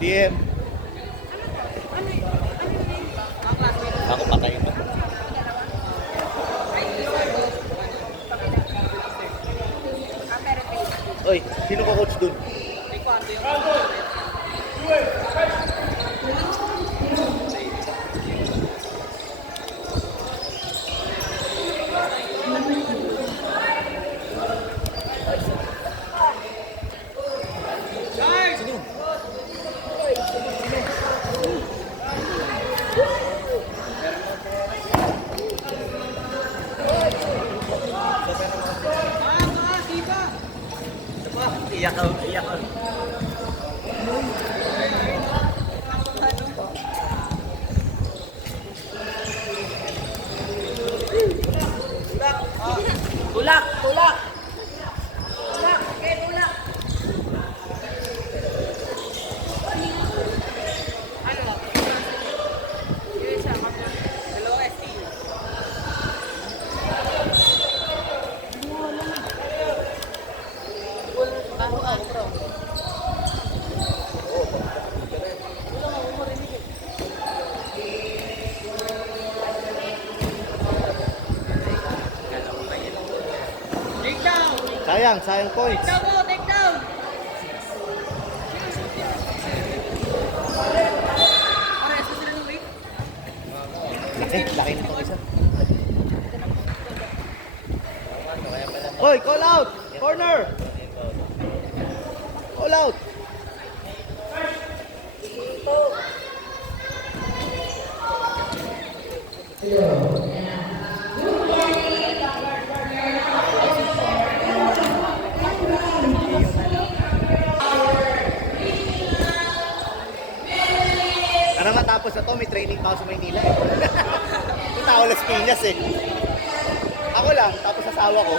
DM. Ako patay ito. Oy, sino ka coach dun? Iyak ka, iyak ka. Tulak! Tulak! Tulak! Okay, tulak! Ano? Yun siya, hello, ST. Sayang, sayang points. Take down mo! Take down! Pareso sila ng weight? Laki nito isa. Hoy, call out! Corner! Call out! Para matapos na to, may training pa ako sa Maynila eh. Punta ako Las Piñas eh. Ako lang, tapos asawa ko.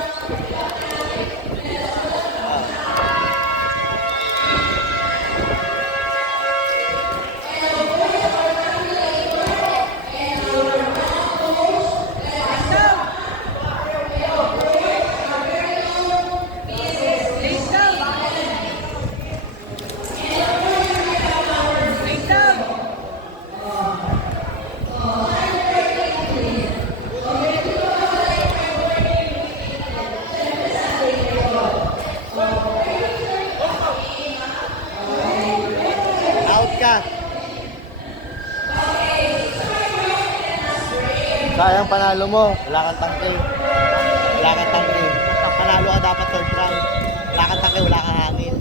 Out ka. Sayang panalo mo. Wala kang tangke. Wala kang tangke. Panalo ka dapat third round. Wala kang tangke, wala kang hangin.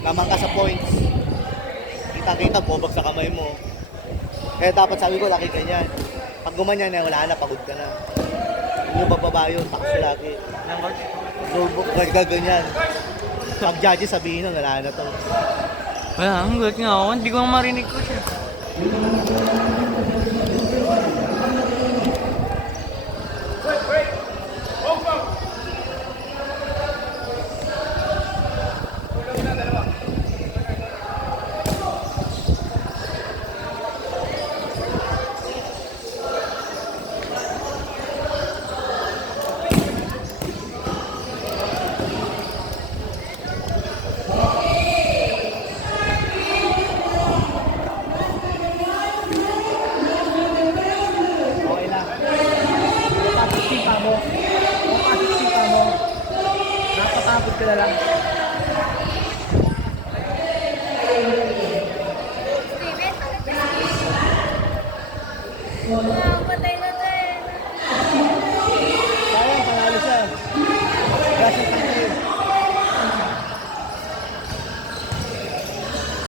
Naman ka sa points. Kita-kita, bobag sa kamay mo. Kaya dapat sabi ko, laki ganyan. Pag gumanyan na, wala na, pagod ka na. Hindi mo bababa yun, takso lagi. Ganyan. Pag judge sabihin nun, wala na to. Wala, ang gulat nga ako. Hindi ko marinig ko siya. Napakabot ka na lang. Steven,